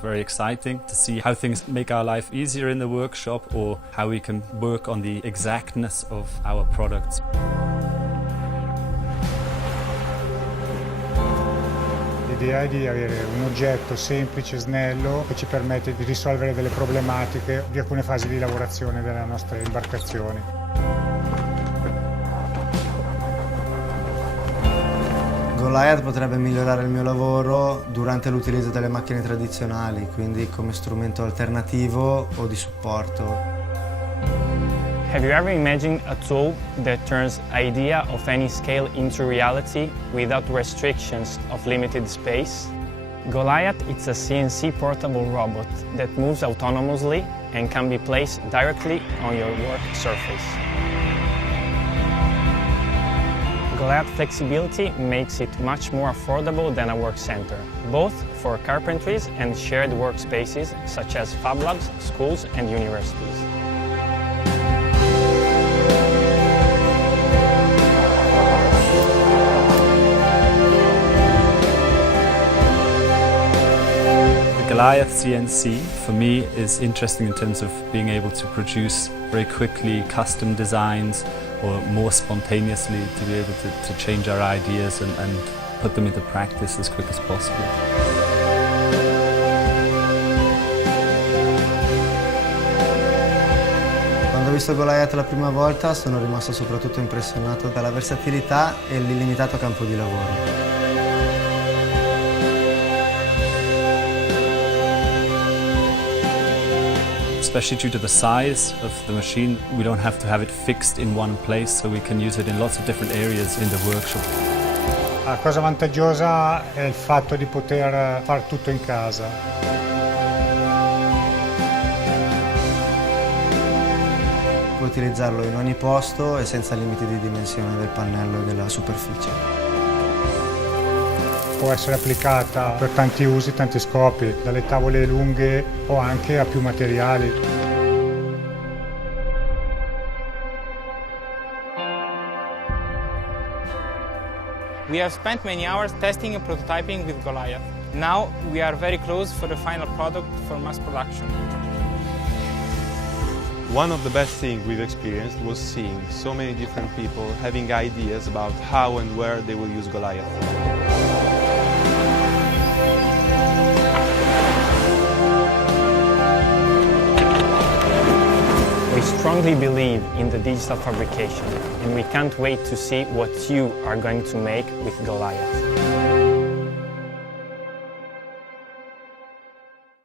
very exciting to see how things make our life easier in the workshop or how we can work on the exactness of our products. L'idea è di avere un oggetto semplice, snello, che ci permette di risolvere delle problematiche di alcune fasi di lavorazione delle nostre imbarcazioni. Goliath potrebbe migliorare il mio lavoro durante l'utilizzo delle macchine tradizionali, quindi come strumento alternativo o di supporto. Have you ever imagined a tool that turns idea of any scale into reality without restrictions of limited space? Goliath is a CNC portable robot that moves autonomously and can be placed directly on your work surface. Goliath flexibility makes it much more affordable than a work center, both for carpentries and shared workspaces such as fab labs, schools and universities. Goliath CNC for me is interesting in terms of being able to produce very quickly custom designs or more spontaneously to be able to change our ideas and put them into practice as quick as possible. Quando ho visto Goliath la prima volta sono rimasto soprattutto impressionato dalla versatilità e l'illimitato campo di lavoro. Especially due to the size of the machine, we don't have to have it fixed in one place, so we can use it in lots of different areas in the workshop. La cosa vantaggiosa è il fatto di poter fare tutto in casa. Puoi utilizzarlo in ogni posto e senza limiti di dimensione del pannello e della superficie. Può essere applicata per tanti usi, tanti scopi, dalle tavole lunghe o anche a più materiali. We have spent many hours testing and prototyping with Goliath. Now we are very close for the final product for mass production. One of the best things we've experienced was seeing so many different people having ideas about how and where they will use Goliath. We strongly believe in the digital fabrication, and we can't wait to see what you are going to make with Goliath.